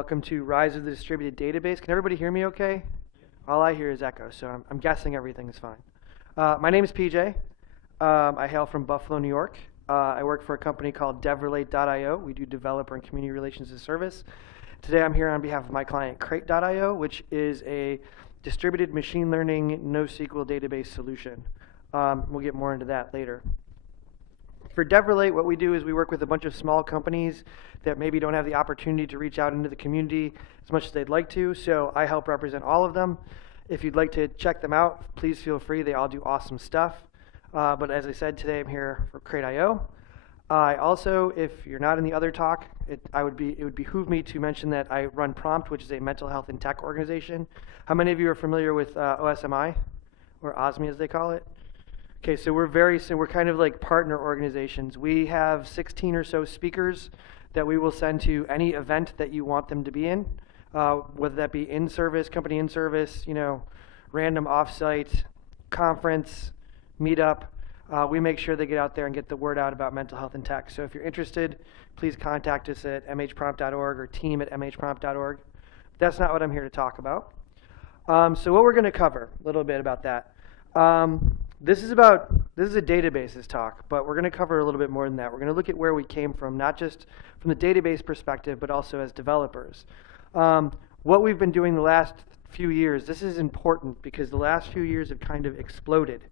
Welcome to Rise of the Distributed Database. Can everybody hear me okay? All I hear is echo, so I'm guessing everything is fine. My name is PJ. I hail from Buffalo, New York. I work for a company called DevRelate.io. We do developer and community relations as a service. Today I'm here on behalf of my client Crate.io, which is a distributed machine learning NoSQL database solution. We'll get more into that later. For DevRelate, what we do is we work with a bunch of small companies that maybe don't have the opportunity to reach out into the community as much as they'd like to, so I help represent all of them. If you'd like to check them out, please feel free. They all do awesome stuff. But as I said, today I'm here for Crate.io. I also, if you're not in the other talk, it would behoove me to mention that I run Prompt, which is a mental health and tech organization. How many of you are familiar with OSMI, or OSMI as they call it? Okay, so we're kind of like partner organizations. We have 16 or so speakers that we will send to any event that you want them to be in, whether that be in-service, company in-service, random off-site, conference, meetup. We make sure they get out there and get the word out about mental health and tech. So if you're interested, please contact us at mhprompt.org or team@mhprompt.org. That's not what I'm here to talk about. So what we're going to cover, a little bit about that. This is a databases talk, but we're going to cover a little bit more than that. We're going to look at where we came from, not just from the database perspective, but also as developers. What we've been doing the last few years, this is important because the last few years have kind of exploded.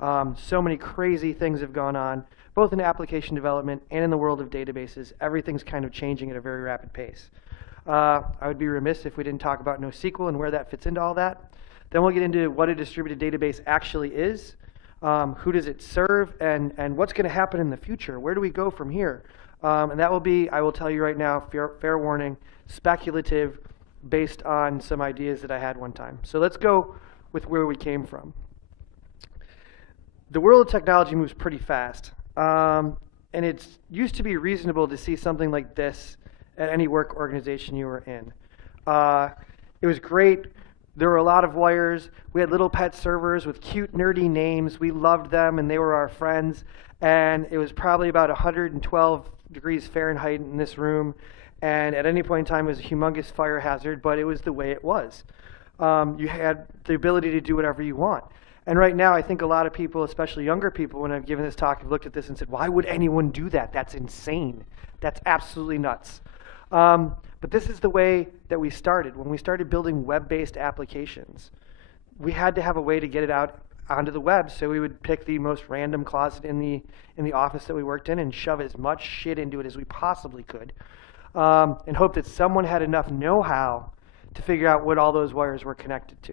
So many crazy things have gone on, both in application development and in the world of databases. Everything's kind of changing at a very rapid pace. I would be remiss if we didn't talk about NoSQL and where that fits into all that. Then we'll get into what a distributed database actually is. Who does it serve, and what's going to happen in the future? Where do we go from here? And that will be, I will tell you right now, fair warning, speculative, based on some ideas that I had one time. So let's go with where we came from. The world of technology moves pretty fast, and it used to be reasonable to see something like this at any work organization you were in. It was great. There were a lot of wires. We had little pet servers with cute, nerdy names. We loved them, and they were our friends. And it was probably about 112 degrees Fahrenheit in this room. And at any point in time, it was a humongous fire hazard, but it was the way it was. You had the ability to do whatever you want. And right now, I think a lot of people, especially younger people, when I've given this talk, have looked at this and said, why would anyone do that? That's insane. That's absolutely nuts. But this is the way that we started. When we started building web-based applications, we had to have a way to get it out onto the web, so we would pick the most random closet in the office that we worked in and shove as much shit into it as we possibly could, and hope that someone had enough know-how to figure out what all those wires were connected to.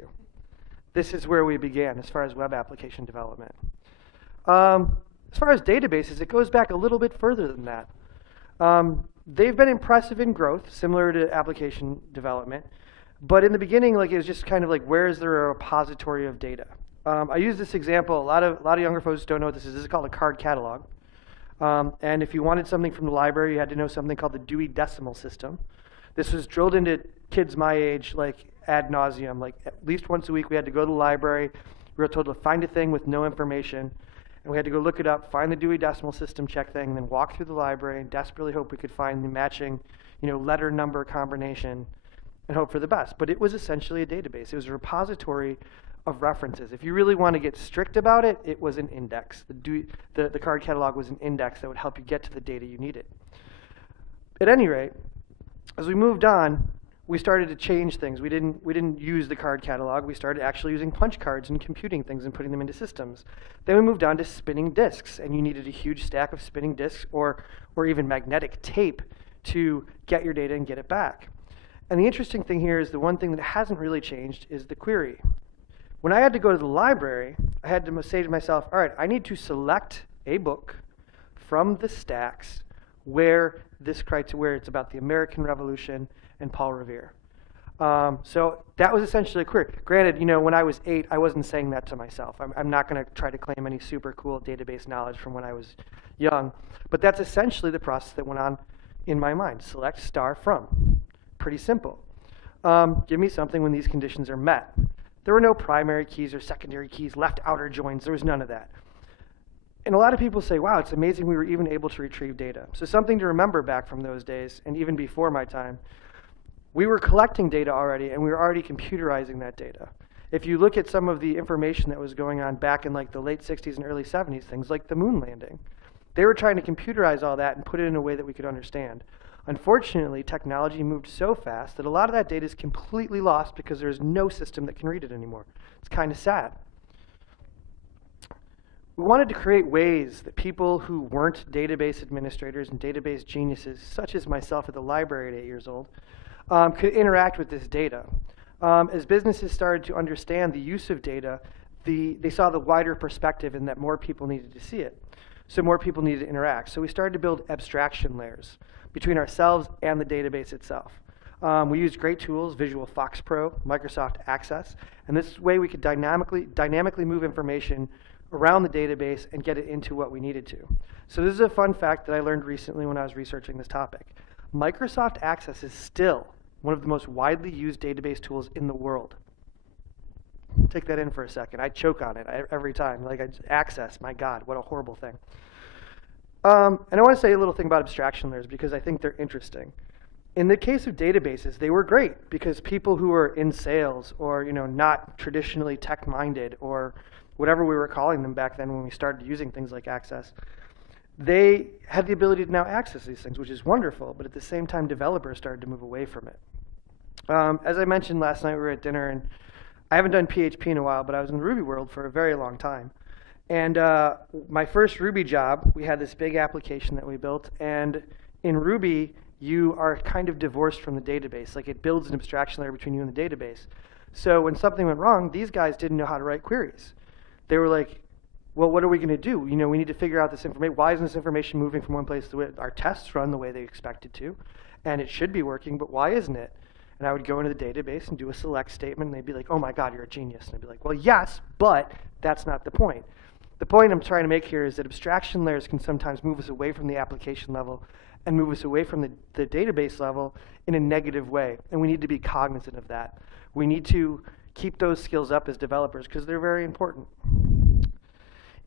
This is where we began as far as web application development. As far as databases, it goes back a little bit further than that. They've been impressive in growth, similar to application development. But in the beginning, it was just kind of like, where is there a repository of data? I use this example. A lot of younger folks don't know what this is. This is called a card catalog. And if you wanted something from the library, you had to know something called the Dewey Decimal System. This was drilled into kids my age, ad nauseum. At least once a week, we had to go to the library. We were told to find a thing with no information. And we had to go look it up, find the Dewey Decimal System check thing, and then walk through the library and desperately hope we could find the matching, letter number combination and hope for the best. But it was essentially a database. It was a repository of references. If you really want to get strict about it, it was an index. The card catalog was an index that would help you get to the data you needed. At any rate, as we moved on, we started to change things. We didn't use the card catalog. We started actually using punch cards and computing things and putting them into systems. Then we moved on to spinning disks, and you needed a huge stack of spinning disks or even magnetic tape to get your data and get it back. And the interesting thing here is the one thing that hasn't really changed is the query. When I had to go to the library, I had to say to myself, all right, I need to select a book from the stacks where it's about the American Revolution and Paul Revere. So that was essentially a query. Granted, when I was 8, I wasn't saying that to myself. I'm not going to try to claim any super cool database knowledge from when I was young, but that's essentially the process that went on in my mind. Select star from. Pretty simple. Give me something when these conditions are met. There were no primary keys or secondary keys, left outer joins. There was none of that. And a lot of people say, wow, it's amazing we were even able to retrieve data. So something to remember back from those days, and even before my time, We were collecting data already, and we were already computerizing that data. If you look at some of the information that was going on back in like the late 60s and early 70s, things like the moon landing, they were trying to computerize all that and put it in a way that we could understand. Unfortunately, technology moved so fast that a lot of that data is completely lost because there's no system that can read it anymore. It's kind of sad. We wanted to create ways that people who weren't database administrators and database geniuses, such as myself at the library at 8 years old, could interact with this data. As businesses started to understand the use of data, they saw the wider perspective and that more people needed to see it. So more people needed to interact. So we started to build abstraction layers between ourselves and the database itself. We used great tools, Visual Fox Pro, Microsoft Access, and this way we could dynamically move information around the database and get it into what we needed to. So this is a fun fact that I learned recently when I was researching this topic. Microsoft Access is still one of the most widely used database tools in the world. Take that in for a second. I choke on it every time. Like, Access, my God, what a horrible thing. And I want to say a little thing about abstraction layers because I think they're interesting. In the case of databases, they were great because people who were in sales or not traditionally tech-minded or whatever we were calling them back then when we started using things like Access, they had the ability to now access these things, which is wonderful, but at the same time, developers started to move away from it. As I mentioned last night, we were at dinner, and I haven't done PHP in a while, but I was in the Ruby world for a very long time. And my first Ruby job, we had this big application that we built, and in Ruby, you are kind of divorced from the database. Like, it builds an abstraction layer between you and the database. So when something went wrong, these guys didn't know how to write queries. They were like, well, what are we going to do? We need to figure out this information. Why isn't this information moving from one place to it? Our tests run the way they expect it to, and it should be working, but why isn't it? And I would go into the database and do a select statement, and they'd be like, oh my God, you're a genius. And I'd be like, well, yes, but that's not the point. The point I'm trying to make here is that abstraction layers can sometimes move us away from the application level and move us away from the database level in a negative way, and we need to be cognizant of that. We need to keep those skills up as developers because they're very important.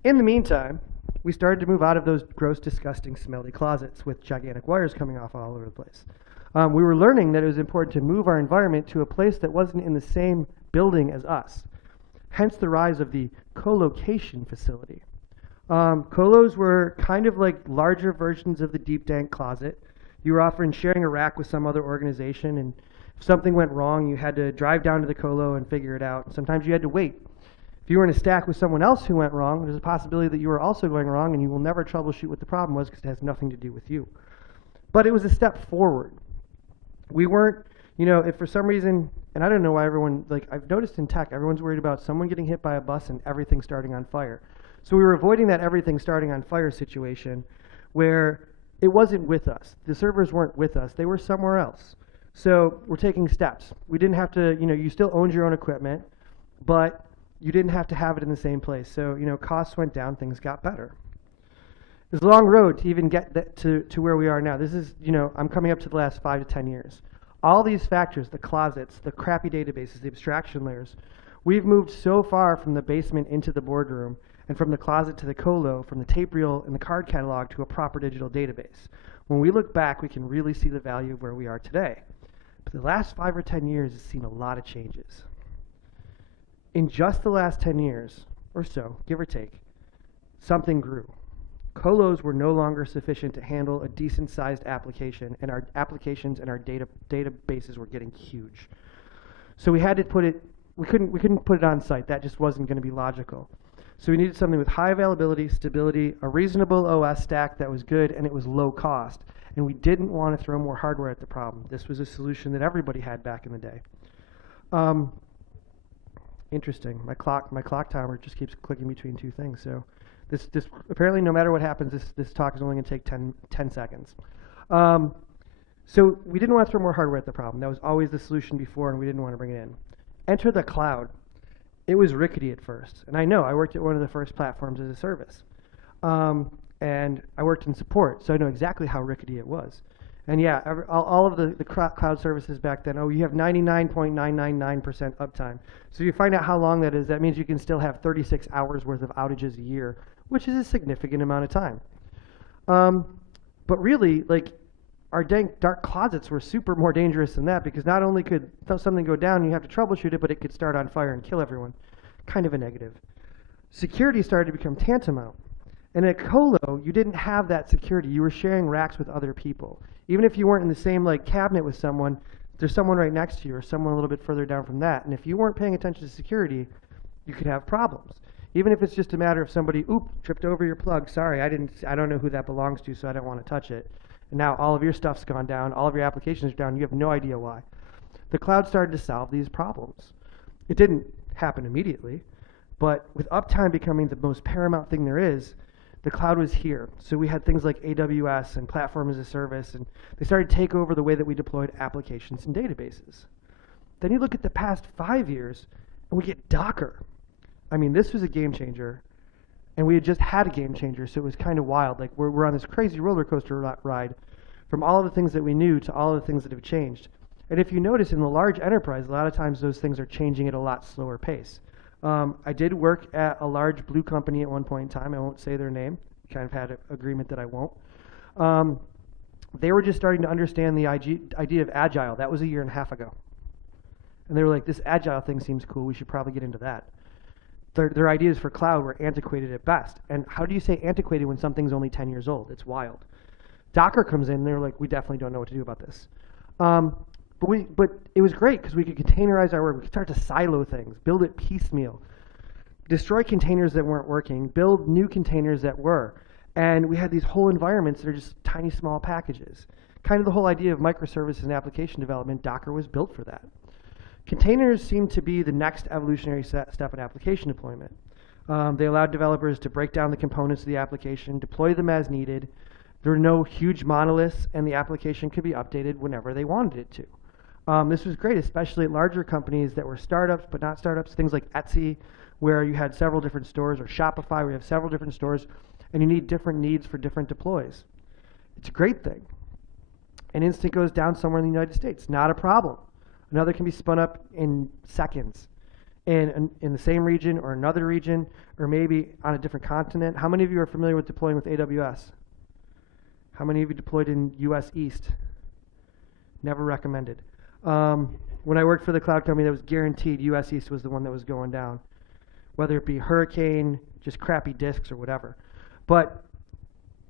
In the meantime, we started to move out of those gross, disgusting, smelly closets with gigantic wires coming off all over the place. We were learning that it was important to move our environment to a place that wasn't in the same building as us. Hence the rise of the co-location facility. Colos were kind of like larger versions of the deep dank closet. You were often sharing a rack with some other organization, and if something went wrong, you had to drive down to the colo and figure it out. Sometimes you had to wait. If you were in a stack with someone else who went wrong, there's a possibility that you were also going wrong, and you will never troubleshoot what the problem was because it has nothing to do with you. But it was a step forward. We weren't, if for some reason, and I don't know why everyone, I've noticed in tech, everyone's worried about someone getting hit by a bus and everything starting on fire. So we were avoiding that everything starting on fire situation where it wasn't with us. The servers weren't with us. They were somewhere else. So we're taking steps. We didn't have to, you still owned your own equipment, but you didn't have to have it in the same place. So, costs went down, things got better. It's a long road to even get to where we are now. This is, I'm coming up to the last 5 to 10 years. All these factors, the closets, the crappy databases, the abstraction layers, we've moved so far from the basement into the boardroom and from the closet to the colo, from the tape reel and the card catalog to a proper digital database. When we look back, we can really see the value of where we are today. But the last 5 or 10 years has seen a lot of changes. In just the last 10 years or so, give or take, something grew. Colos were no longer sufficient to handle a decent-sized application, and our applications and our databases were getting huge. So we had to put it, we couldn't put it on site. That just wasn't going to be logical. So we needed something with high availability, stability, a reasonable OS stack that was good, and it was low cost. And we didn't want to throw more hardware at the problem. This was a solution that everybody had back in the day. Interesting. My clock timer just keeps clicking between two things. So this apparently, no matter what happens, this talk is only going to take 10 seconds. So we didn't want to throw more hardware at the problem. That was always the solution before, and we didn't want to bring it in. Enter the cloud. It was rickety at first. And I know, I worked at one of the first platforms as a service. And I worked in support, so I know exactly how rickety it was. And yeah, all of the cloud services back then, you have 99.999% uptime. So you find out how long that is, that means you can still have 36 hours worth of outages a year, which is a significant amount of time. But really, our dank dark closets were super more dangerous than that, because not only could something go down, you have to troubleshoot it, but it could start on fire and kill everyone. Kind of a negative. Security started to become tantamount. And at colo, you didn't have that security. You were sharing racks with other people. Even if you weren't in the same like cabinet with someone, there's someone right next to you or someone a little bit further down from that. And if you weren't paying attention to security, you could have problems. Even if it's just a matter of somebody, tripped over your plug. Sorry, I don't know who that belongs to, so I don't want to touch it. And now all of your stuff's gone down, all of your applications are down, you have no idea why. The cloud started to solve these problems. It didn't happen immediately, but with uptime becoming the most paramount thing there is, the cloud was here. So we had things like AWS and platform as a service, and they started to take over the way that we deployed applications and databases. Then you look at the past 5 years, and we get Docker. I mean, this was a game changer, and we had just had a game changer, so it was kind of wild. Like, we're on this crazy roller coaster ride from all of the things that we knew to all of the things that have changed. And if you notice, in the large enterprise, a lot of times those things are changing at a lot slower pace. I did work at a large blue company at one point in time. I won't say their name. Kind of had an agreement that I won't. They were just starting to understand the idea of agile. That was 1.5 years ago. And they were like, this agile thing seems cool. We should probably get into that. Their ideas for cloud were antiquated at best. And how do you say antiquated when something's only 10 years old? It's wild. Docker comes in, and they're like, we definitely don't know what to do about this. But it was great because we could containerize our work. We could start to silo things, build it piecemeal, destroy containers that weren't working, build new containers that were. And we had these whole environments that are just tiny, small packages. Kind of the whole idea of microservices and application development, Docker was built for that. Containers seem to be the next evolutionary step in application deployment. They allowed developers to break down the components of the application, deploy them as needed. There were no huge monoliths, and the application could be updated whenever they wanted it to. This was great, especially at larger companies that were startups, but not startups, things like Etsy, where you had several different stores, or Shopify, where you have several different stores, and you need different needs for different deploys. It's a great thing. An instant goes down somewhere in the United States, not a problem. Another can be spun up in seconds in the same region or another region, or maybe on a different continent. How many of you are familiar with deploying with AWS? How many of you deployed in US East? Never recommended. When I worked for the cloud company, that was guaranteed US East was the one that was going down, whether it be hurricane, just crappy disks, or whatever. But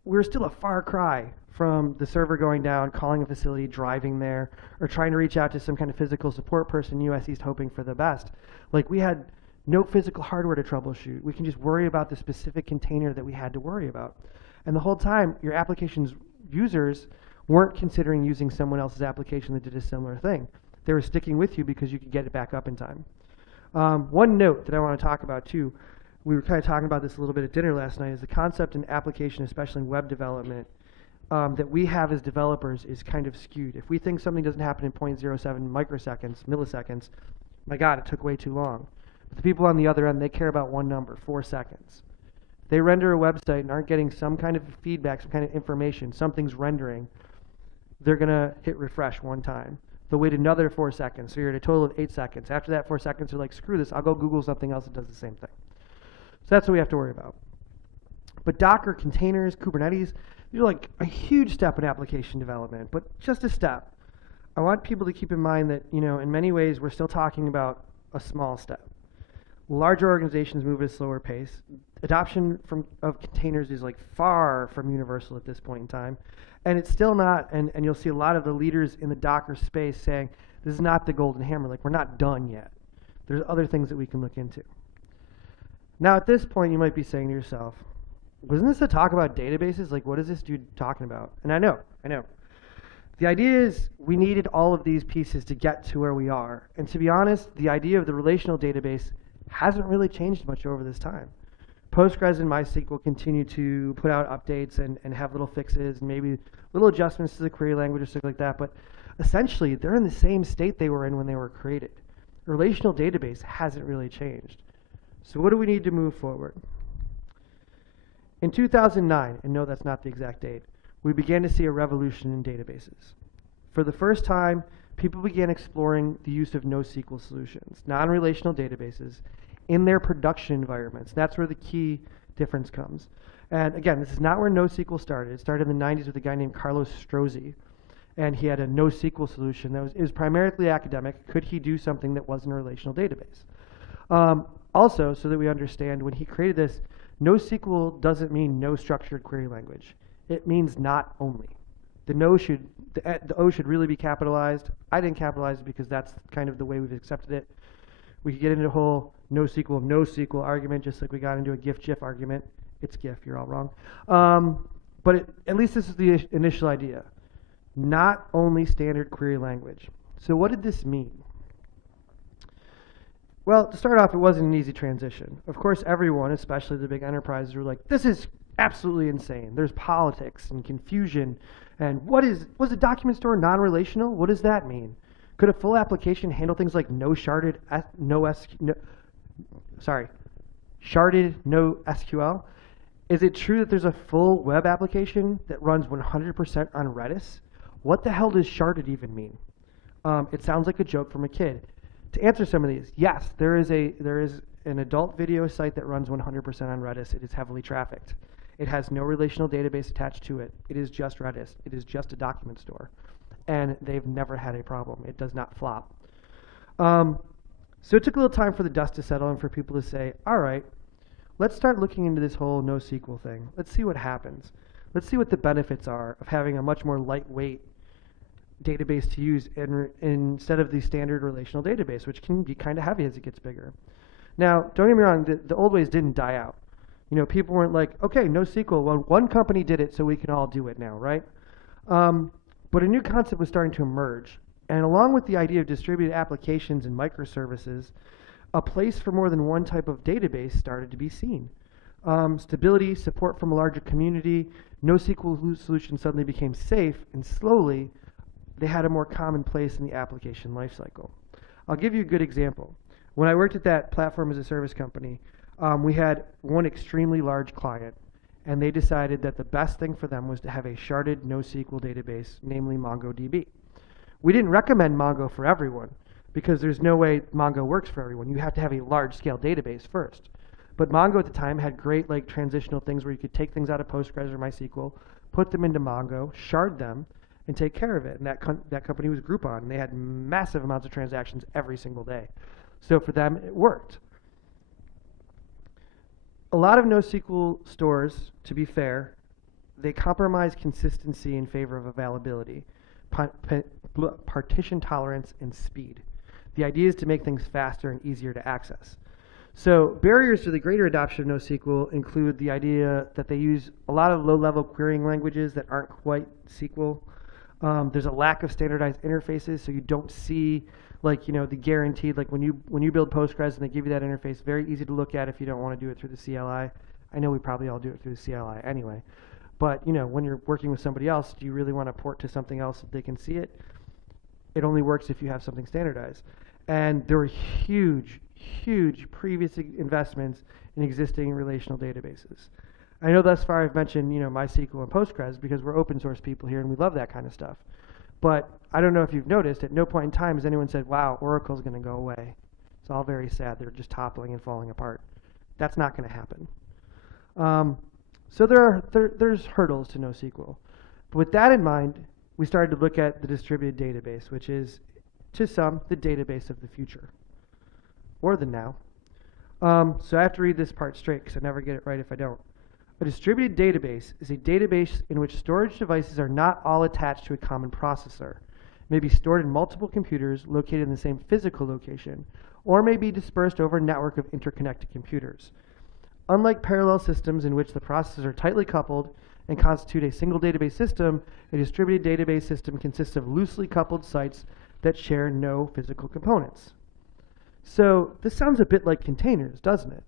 we're still a far cry from the server going down, calling a facility, driving there, or trying to reach out to some kind of physical support person US East hoping for the best. Like, we had no physical hardware to troubleshoot. We can just worry about the specific container that we had to worry about. And the whole time, your application's users weren't considering using someone else's application that did a similar thing. They were sticking with you because you could get it back up in time. One note that I want to talk about too, we were kind of talking about this a little bit at dinner last night, is the concept in application, especially in web development, that we have as developers is kind of skewed. If we think something doesn't happen in 0.07 microseconds, milliseconds, my God, it took way too long. But the people on the other end, they care about one number, 4 seconds. They render a website and aren't getting some kind of feedback, some kind of information, something's rendering, they're going to hit refresh one time. They'll wait another 4 seconds, so you're at a total of 8 seconds. After that 4 seconds, they're like, screw this, I'll go Google something else that does the same thing. So that's what we have to worry about. But Docker, containers, Kubernetes, these are like a huge step in application development, but just a step. I want people to keep in mind that, you know, in many ways, we're still talking about a small step. Larger organizations move at a slower pace. Adoption of containers is like far from universal at this point in time. And it's still not, and you'll see a lot of the leaders in the Docker space saying, this is not the golden hammer, like, we're not done yet. There's other things that we can look into. Now at this point, you might be saying to yourself, wasn't this a talk about databases? Like, what is this dude talking about? And I know. The idea is we needed all of these pieces to get to where we are. And to be honest, the idea of the relational database hasn't really changed much over this time. PostGres and MySQL continue to put out updates and have little fixes and maybe little adjustments to the query language or stuff like that, but essentially they're in the same state they were in when they were created. A relational database hasn't really changed. So what do we need to move forward? In 2009, and no, that's not the exact date, we began to see a revolution in databases. For the first time, people began exploring the use of NoSQL solutions, non-relational databases, in their production environments. That's where the key difference comes. And again, this is not where NoSQL started. It started in the 90s with a guy named Carlos Strozzi. and he had a NoSQL solution that is primarily academic. Could he do something that wasn't a relational database? Also, so that we understand, when he created this, NoSQL doesn't mean no structured query language. It means not only. The O should really be capitalized. I didn't capitalize it because that's kind of the way we've accepted it. We could get into a whole NoSQL argument, just like we got into a GIF argument. It's GIF, you're all wrong. But at least this is the initial idea. Not only standard query language. So what did this mean? Well, to start off, it wasn't an easy transition. Of course, everyone, especially the big enterprises, were like, this is absolutely insane. There's politics and confusion. And was a document store non-relational? What does that mean? Could a full application handle things like sharded NoSQL? Is it true that there's a full web application that runs 100% on Redis? What the hell does sharded even mean? It sounds like a joke from a kid. To answer some of these, yes, there is an adult video site that runs 100% on Redis. It is heavily trafficked. It has no relational database attached to it. It is just Redis. It is just a document store. And they've never had a problem. It does not flop. So it took a little time for the dust to settle and for people to say, all right, let's start looking into this whole NoSQL thing. Let's see what happens. Let's see what the benefits are of having a much more lightweight database to use instead of the standard relational database, which can be kind of heavy as it gets bigger. Now, don't get me wrong, the old ways didn't die out. You know, people weren't like, okay, NoSQL, well, one company did it, so we can all do it now, right? But a new concept was starting to emerge. And along with the idea of distributed applications and microservices, a place for more than one type of database started to be seen. Stability, support from a larger community, NoSQL solutions suddenly became safe, and slowly, they had a more common place in the application lifecycle. I'll give you a good example. When I worked at that platform as a service company, we had one extremely large client, and they decided that the best thing for them was to have a sharded NoSQL database, namely MongoDB. We didn't recommend Mongo for everyone, because there's no way Mongo works for everyone. You have to have a large-scale database first. But Mongo at the time had great transitional things where you could take things out of PostGres or MySQL, put them into Mongo, shard them, and take care of it. And that company was Groupon, and they had massive amounts of transactions every single day. So for them, it worked. A lot of NoSQL stores, to be fair, they compromise consistency in favor of availability, partition tolerance, and speed. The idea is to make things faster and easier to access. So barriers to the greater adoption of NoSQL include the idea that they use a lot of low-level querying languages that aren't quite SQL. There's a lack of standardized interfaces, so you don't see the guaranteed, when you build Postgres and they give you that interface, very easy to look at if you don't want to do it through the CLI. I know we probably all do it through the CLI anyway. But when you're working with somebody else, do you really want to port to something else that they can see it? It only works if you have something standardized. And there were huge previous investments in existing relational databases. I know thus far I've mentioned MySQL and Postgres because we're open source people here and we love that kind of stuff. But I don't know if you've noticed, at no point in time has anyone said, wow, Oracle's going to go away. It's all very sad. They're just toppling and falling apart. That's not going to happen. So there's hurdles to NoSQL. But with that in mind, we started to look at the distributed database, which is, to some, the database of the future, or the now. So I have to read this part straight because I never get it right if I don't. A distributed database is a database in which storage devices are not all attached to a common processor. It may be stored in multiple computers located in the same physical location, or may be dispersed over a network of interconnected computers. Unlike parallel systems in which the processes are tightly coupled and constitute a single database system, a distributed database system consists of loosely coupled sites that share no physical components. So this sounds a bit like containers, doesn't it?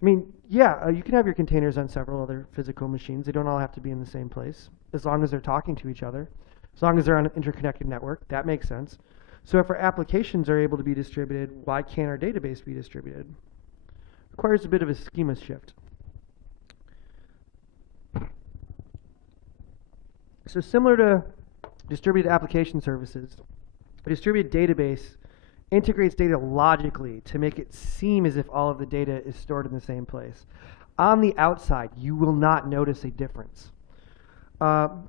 I mean, yeah, you can have your containers on several other physical machines. They don't all have to be in the same place, as long as they're talking to each other, as long as they're on an interconnected network. That makes sense. So if our applications are able to be distributed, why can't our database be distributed? Requires a bit of a schema shift. So similar to distributed application services, a distributed database integrates data logically to make it seem as if all of the data is stored in the same place. On the outside, you will not notice a difference.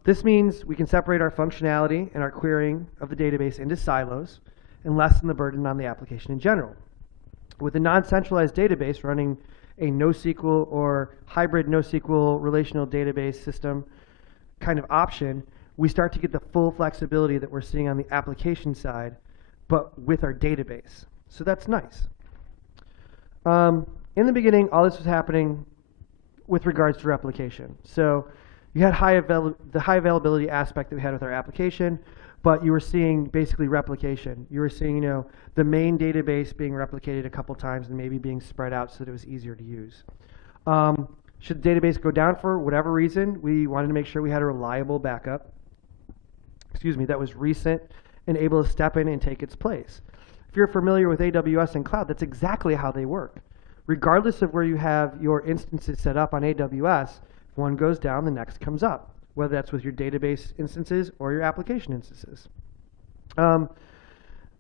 This means we can separate our functionality and our querying of the database into silos and lessen the burden on the application in general. With a non-centralized database running a NoSQL or hybrid NoSQL relational database system kind of option, we start to get the full flexibility that we're seeing on the application side, but with our database. So that's nice. In the beginning, all this was happening with regards to replication. So you had the high availability aspect that we had with our application, but you were seeing basically replication. You were seeing, the main database being replicated a couple times and maybe being spread out so that it was easier to use. Should the database go down for whatever reason, we wanted to make sure we had a reliable backup, that was recent and able to step in and take its place. If you're familiar with AWS and cloud, that's exactly how they work. Regardless of where you have your instances set up on AWS, if one goes down, the next comes up, whether that's with your database instances or your application instances. And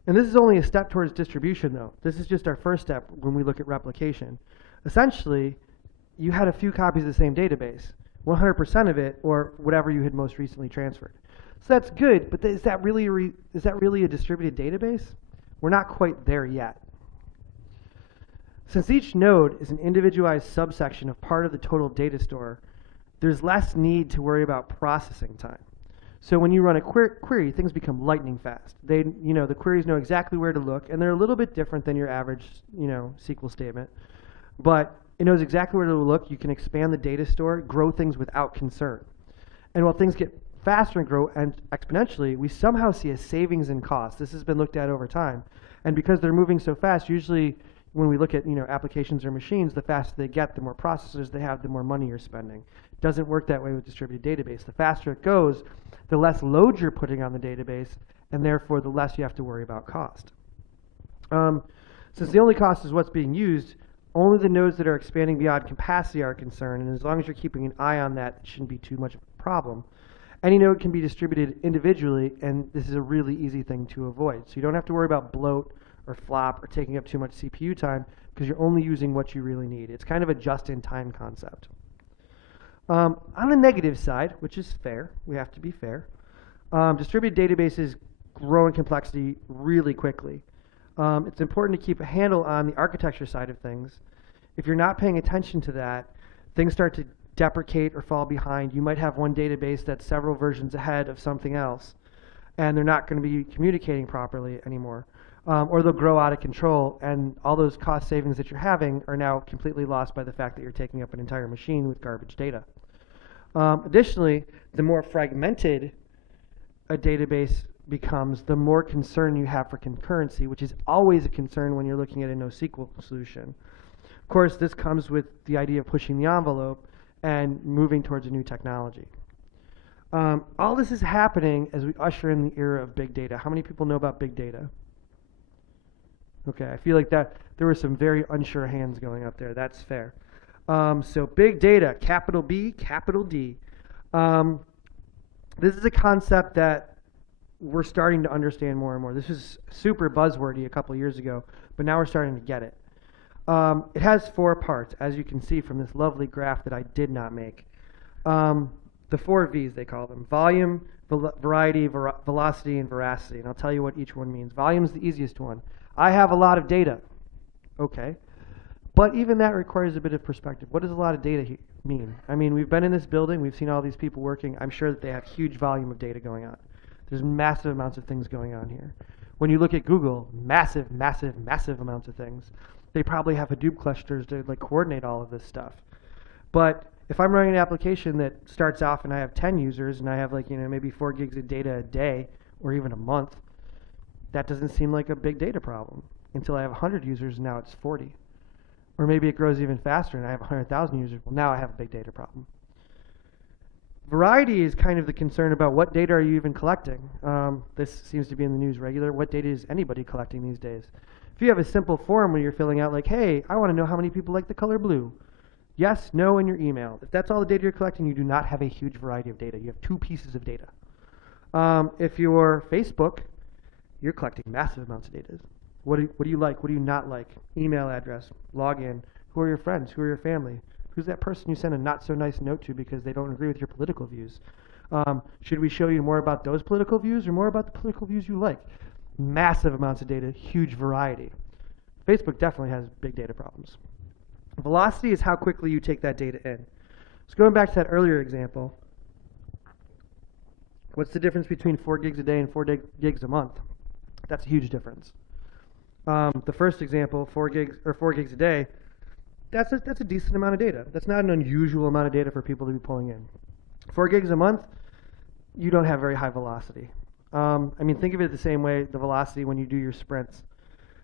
this is only a step towards distribution, though. This is just our first step when we look at replication. Essentially, you had a few copies of the same database, 100% of it, or whatever you had most recently transferred. So that's good, but is that really a distributed database? We're not quite there yet. Since each node is an individualized subsection of part of the total data store, there's less need to worry about processing time. So when you run a query, things become lightning fast. The queries know exactly where to look, and they're a little bit different than your average, SQL statement. But it knows exactly where to look. You can expand the data store, grow things without concern. And while things get faster and grow exponentially, we somehow see a savings in cost. This has been looked at over time. And because they're moving so fast, usually when we look at applications or machines, the faster they get, the more processors they have, the more money you're spending. It doesn't work that way with distributed database. The faster it goes, the less load you're putting on the database, and therefore the less you have to worry about cost. Since the only cost is what's being used, only the nodes that are expanding beyond capacity are concerned, and as long as you're keeping an eye on that, it shouldn't be too much of a problem. Any node can be distributed individually, and this is a really easy thing to avoid. So you don't have to worry about bloat or flop or taking up too much CPU time because you're only using what you really need. It's kind of a just-in-time concept. On the negative side, which is fair, we have to be fair, distributed databases grow in complexity really quickly. It's important to keep a handle on the architecture side of things. If you're not paying attention to that, things start to deprecate or fall behind. You might have one database that's several versions ahead of something else, and they're not going to be communicating properly anymore. Or they'll grow out of control, and all those cost savings that you're having are now completely lost by the fact that you're taking up an entire machine with garbage data. Additionally, the more fragmented a database becomes, the more concern you have for concurrency, which is always a concern when you're looking at a NoSQL solution. Of course, this comes with the idea of pushing the envelope and moving towards a new technology. All this is happening as we usher in the era of big data. How many people know about big data? Okay, I feel like that there were some very unsure hands going up there. That's fair. So big data, capital B, capital D. This is a concept that we're starting to understand more and more. This was super buzzwordy a couple years ago, but now we're starting to get it. It has 4 parts, as you can see from this lovely graph that I did not make. The 4 V's, they call them: volume, variety, velocity, and veracity. And I'll tell you what each one means. Volume is the easiest one. I have a lot of data. Okay. But even that requires a bit of perspective. What does a lot of data mean? I mean, we've been in this building. We've seen all these people working. I'm sure that they have huge volume of data going on. There's massive amounts of things going on here. When you look at Google, massive, massive, massive amounts of things. They probably have Hadoop clusters to coordinate all of this stuff. But if I'm running an application that starts off and I have 10 users and I have maybe 4 gigs of data a day or even a month, that doesn't seem like a big data problem until I have 100 users and now it's 40. Or maybe it grows even faster and I have 100,000 users. Well, now I have a big data problem. Variety is kind of the concern about what data are you even collecting. This seems to be in the news regular. What data is anybody collecting these days? If you have a simple form where you're filling out hey, I want to know how many people like the color blue. Yes, no, in your email. If that's all the data you're collecting, you do not have a huge variety of data. You have 2 pieces of data. If you're Facebook, you're collecting massive amounts of data. What do you like? What do you not like? Email address, login. Who are your friends? Who are your family? Who's that person you send a not so nice note to because they don't agree with your political views? Should we show you more about those political views or more about the political views you like? Massive amounts of data, huge variety. Facebook definitely has big data problems. Velocity is how quickly you take that data in. So going back to that earlier example, what's the difference between 4 gigs a day and 4 gigs a month? That's a huge difference. The first example, 4 gigs a day, that's a decent amount of data. That's not an unusual amount of data for people to be pulling in. 4 gigs a month, you don't have very high velocity. I mean, think of it the same way, the velocity when you do your sprints.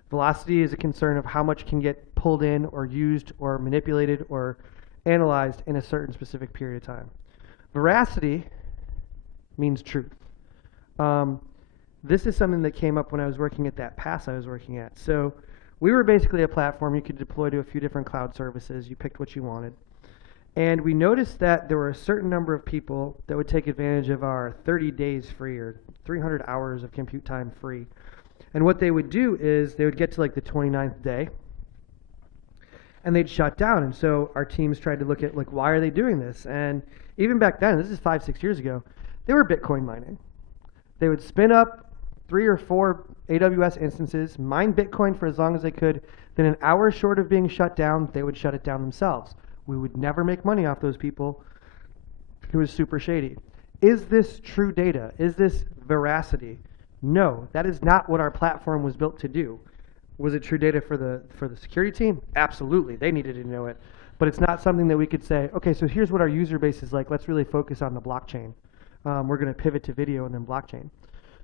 Velocity is a concern of how much can get pulled in or used or manipulated or analyzed in a certain specific period of time. Veracity means truth. This is something that came up when I was working at that pass I was working at. So we were basically a platform you could deploy to a few different cloud services. You picked what you wanted. And we noticed that there were a certain number of people that would take advantage of our 30 days free or 300 hours of compute time free. And what they would do is they would get to like the 29th day and they'd shut down. And so our teams tried to look at like, why are they doing this? And even back then, this is 5-6 years ago, they were Bitcoin mining. They would spin up 3 or 4 AWS instances, mine Bitcoin for as long as they could, then an hour short of being shut down, they would shut it down themselves. We would never make money off those people. It was super shady. Is this true data? Is this veracity? No, that is not what our platform was built to do. Was it true data for the security team? Absolutely, they needed to know it. But it's not something that we could say, okay, so here's what our user base is like. Let's really focus on the blockchain. We're going to pivot to video and then blockchain.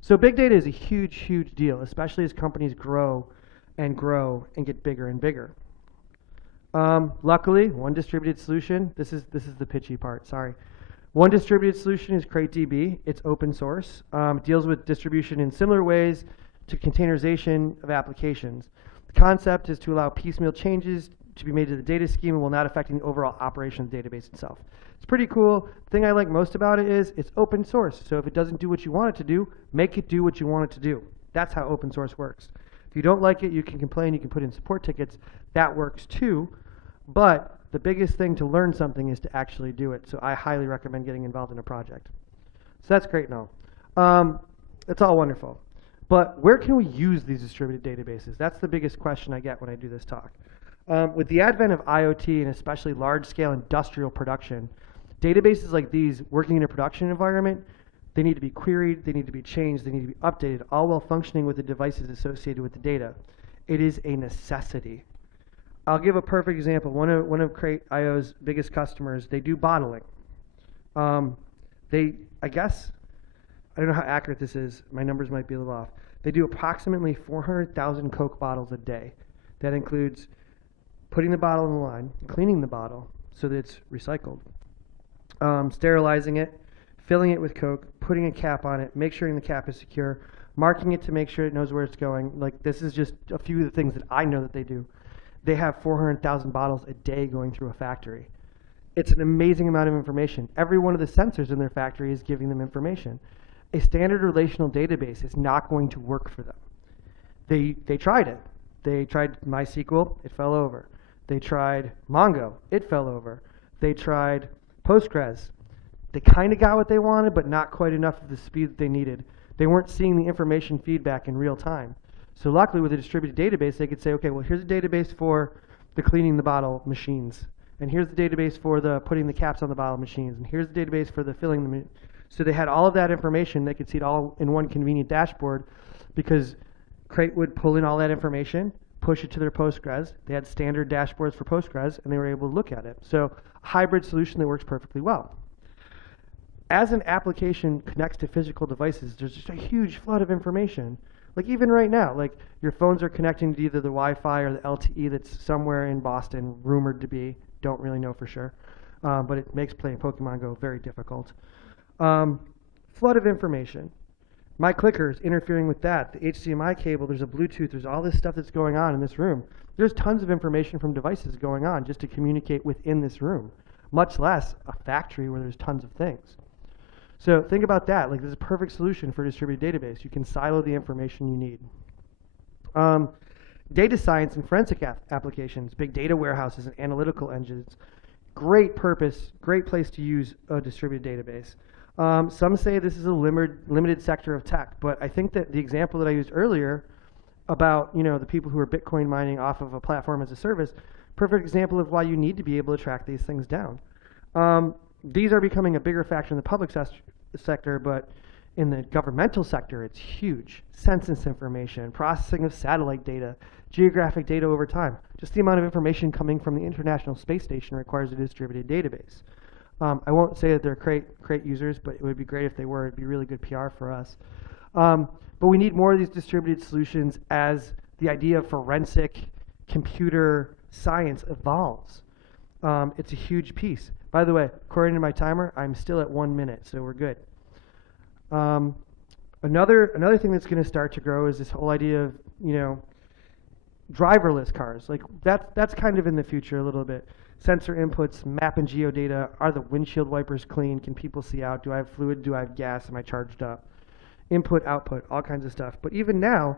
So big data is a huge, huge deal, especially as companies grow and get bigger and bigger. Luckily, one distributed solution, this is the pitchy part, sorry. One distributed solution is CrateDB. It's open source. It deals with distribution in similar ways to containerization of applications. The concept is to allow piecemeal changes to be made to the data schema while not affecting the overall operation of the database itself. It's pretty cool. The thing I like most about it is it's open source. So if it doesn't do what you want it to do, make it do what you want it to do. That's how open source works. If you don't like it, you can complain, you can put in support tickets. That works too. But the biggest thing to learn something is to actually do it. So I highly recommend getting involved in a project. So that's great now. It's all wonderful. But where can we use these distributed databases? That's the biggest question I get when I do this talk. With the advent of IoT and especially large-scale industrial production, databases like these working in a production environment, they need to be queried, they need to be changed, they need to be updated, all while functioning with the devices associated with the data. It is a necessity. I'll give a perfect example. One of Crate.io's biggest customers, they do bottling. I guess, I don't know how accurate this is. My numbers might be a little off. They do approximately 400,000 Coke bottles a day. That includes putting the bottle in the line, cleaning the bottle so that it's recycled, sterilizing it, filling it with Coke, putting a cap on it, make sure the cap is secure, marking it to make sure it knows where it's going. Like, this is just a few of the things that I know that they do. They have 400,000 bottles a day going through a factory. It's an amazing amount of information. Every one of the sensors in their factory is giving them information. A standard relational database is not going to work for them. They tried it. They tried MySQL, it fell over. They tried Mongo, it fell over. They tried PostGres. They kind of got what they wanted, but not quite enough of the speed that they needed. They weren't seeing the information feedback in real time. So luckily with a distributed database, they could say, okay, well, here's a database for the cleaning the bottle machines. And here's the database for the putting the caps on the bottle machines. And here's the database for the filling the So they had all of that information. They could see it all in one convenient dashboard because Crate would pull in all that information, push it to their Postgres. They had standard dashboards for Postgres, and they were able to look at it. So a hybrid solution that works perfectly well. As an application connects to physical devices, there's just a huge flood of information. Like even right now, like your phones are connecting to either the Wi-Fi or the LTE that's somewhere in Boston, rumored to be, don't really know for sure, but it makes playing Pokemon Go very difficult. Flood of information. My clicker's interfering with that. The HDMI cable, there's a Bluetooth, there's all this stuff that's going on in this room. There's tons of information from devices going on just to communicate within this room, much less a factory where there's tons of things. So think about that. Like, this is a perfect solution for a distributed database. You can silo the information you need. Data science and forensic applications, big data warehouses and analytical engines. Great purpose, great place to use a distributed database. Some say this is a limited sector of tech, but I think that the example that I used earlier about the people who are Bitcoin mining off of a platform as a service, perfect example of why you need to be able to track these things down. These are becoming a bigger factor in the public sector, but in the governmental sector, it's huge. Census information, processing of satellite data, geographic data over time. Just the amount of information coming from the International Space Station requires a distributed database. I won't say that they're great users, but it would be great if they were. It'd be really good PR for us. But we need more of these distributed solutions as the idea of forensic computer science evolves. It's a huge piece. By the way, according to my timer, I'm still at 1 minute, so we're good. Another thing that's going to start to grow is this whole idea of driverless cars. Like that's kind of in the future a little bit. Sensor inputs, map and geodata. Are the windshield wipers clean? Can people see out? Do I have fluid? Do I have gas? Am I charged up? Input, output, all kinds of stuff. But even now,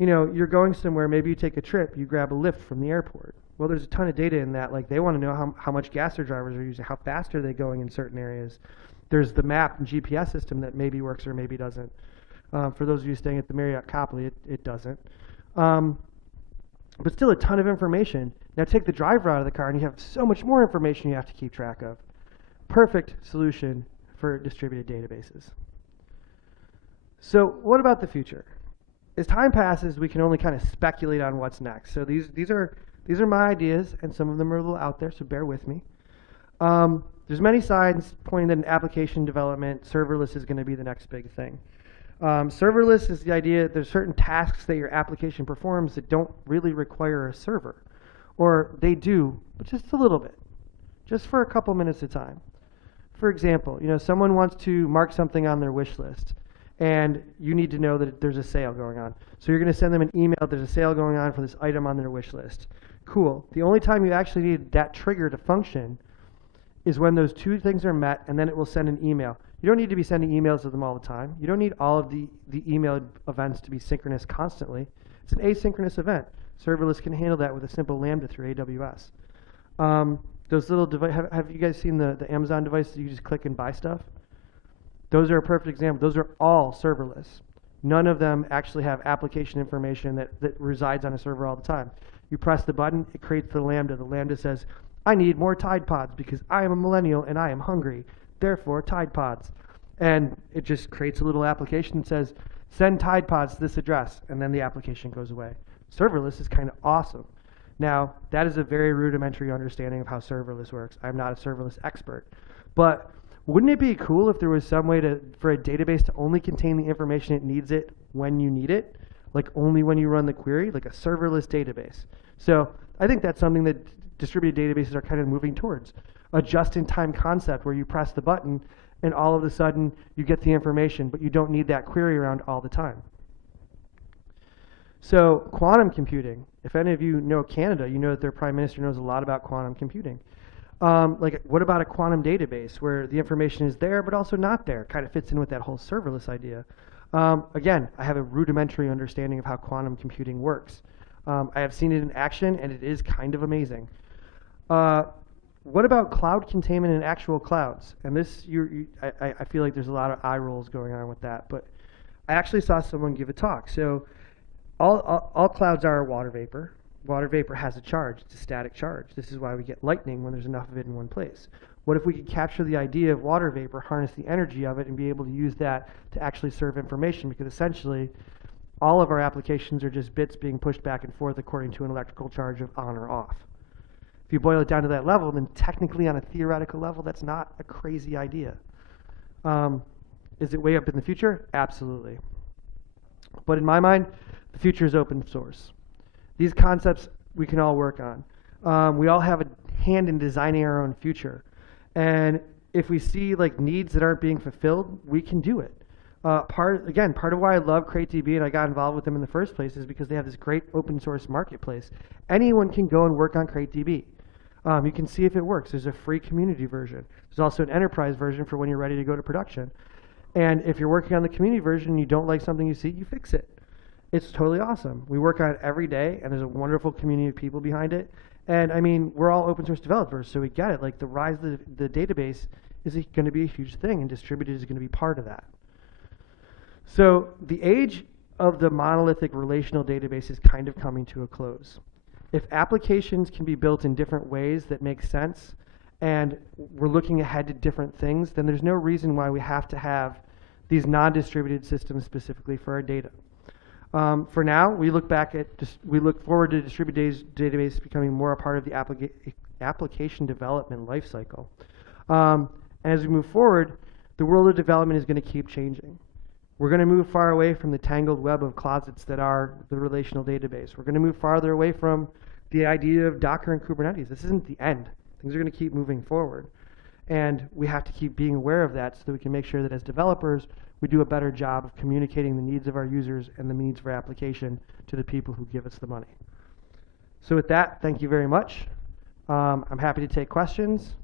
you're going somewhere, maybe you take a trip, you grab a lift from the airport. Well, there's a ton of data in that. Like they want to know how much gas their drivers are using, how fast are they going in certain areas. There's the map and GPS system that maybe works or maybe doesn't. For those of you staying at the Marriott Copley, it doesn't. But still a ton of information. Now take the driver out of the car and you have so much more information you have to keep track of. Perfect solution for distributed databases. So what about the future? As time passes, we can only kind of speculate on what's next. So these are my ideas, and some of them are a little out there, so bear with me. There's many signs pointing that in application development, serverless is going to be the next big thing. Serverless is the idea there's certain tasks that your application performs that don't really require a server. Or they do, but just a little bit, just for a couple minutes at a time. For example, someone wants to mark something on their wish list, and you need to know that there's a sale going on. So you're going to send them an email, there's a sale going on for this item on their wish list. Cool. The only time you actually need that trigger to function is when those two things are met, and then it will send an email. You don't need to be sending emails to them all the time. You don't need all of the email events to be synchronous constantly. It's an asynchronous event. Serverless can handle that with a simple Lambda through AWS. Those little devices, have you guys seen the Amazon devices that you just click and buy stuff? Those are a perfect example. Those are all serverless. None of them actually have application information that resides on a server all the time. You press the button, it creates the Lambda. The Lambda says, I need more Tide Pods because I am a millennial and I am hungry. Therefore, Tide Pods. And it just creates a little application that says, send Tide Pods to this address, and then the application goes away. Serverless is kind of awesome. Now, that is a very rudimentary understanding of how serverless works. I'm not a serverless expert. But wouldn't it be cool if there was some way for a database to only contain the information it needs it when you need it? Like only when you run the query, like a serverless database. So I think that's something that distributed databases are kind of moving towards. A just-in-time concept where you press the button and all of a sudden you get the information, but you don't need that query around all the time. So quantum computing, if any of you know Canada, you know that their prime minister knows a lot about quantum computing. Like what about a quantum database where the information is there but also not there? Kind of fits in with that whole serverless idea. Again, I have a rudimentary understanding of how quantum computing works. I have seen it in action and it is kind of amazing. What about cloud containment in actual clouds? And this, I feel like there's a lot of eye rolls going on with that, but I actually saw someone give a talk. So all clouds are water vapor. Water vapor has a charge. It's a static charge. This is why we get lightning when there's enough of it in one place. What if we could capture the idea of water vapor, harness the energy of it, and be able to use that to actually serve information? Because essentially, all of our applications are just bits being pushed back and forth according to an electrical charge of on or off. If you boil it down to that level, then technically on a theoretical level, that's not a crazy idea. Is it way up in the future? Absolutely. But in my mind, the future is open source. These concepts we can all work on. We all have a hand in designing our own future. And if we see like needs that aren't being fulfilled, we can do it. Part of why I love CrateDB and I got involved with them in the first place is because they have this great open source marketplace. Anyone can go and work on CrateDB. You can see if it works. There's a free community version. There's also an enterprise version for when you're ready to go to production. And if you're working on the community version and you don't like something you see, you fix it. It's totally awesome. We work on it every day, and there's a wonderful community of people behind it. And I mean, we're all open source developers, so we get it. Like the rise of the database is going to be a huge thing, and distributed is going to be part of that. So the age of the monolithic relational database is kind of coming to a close. If applications can be built in different ways that make sense, and we're looking ahead to different things, then there's no reason why we have to have these non-distributed systems specifically for our data. For now, we look forward to distributed database becoming more a part of the application development lifecycle. And as we move forward, the world of development is going to keep changing. We're going to move far away from the tangled web of closets that are the relational database. We're going to move farther away from the idea of Docker and Kubernetes. This isn't the end. Things are going to keep moving forward. And we have to keep being aware of that so that we can make sure that as developers, we do a better job of communicating the needs of our users and the needs of our application to the people who give us the money. So with that, thank you very much. I'm happy to take questions.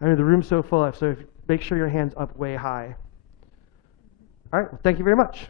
I know the room's so full, so make sure your hand's up way high. All right, well, thank you very much.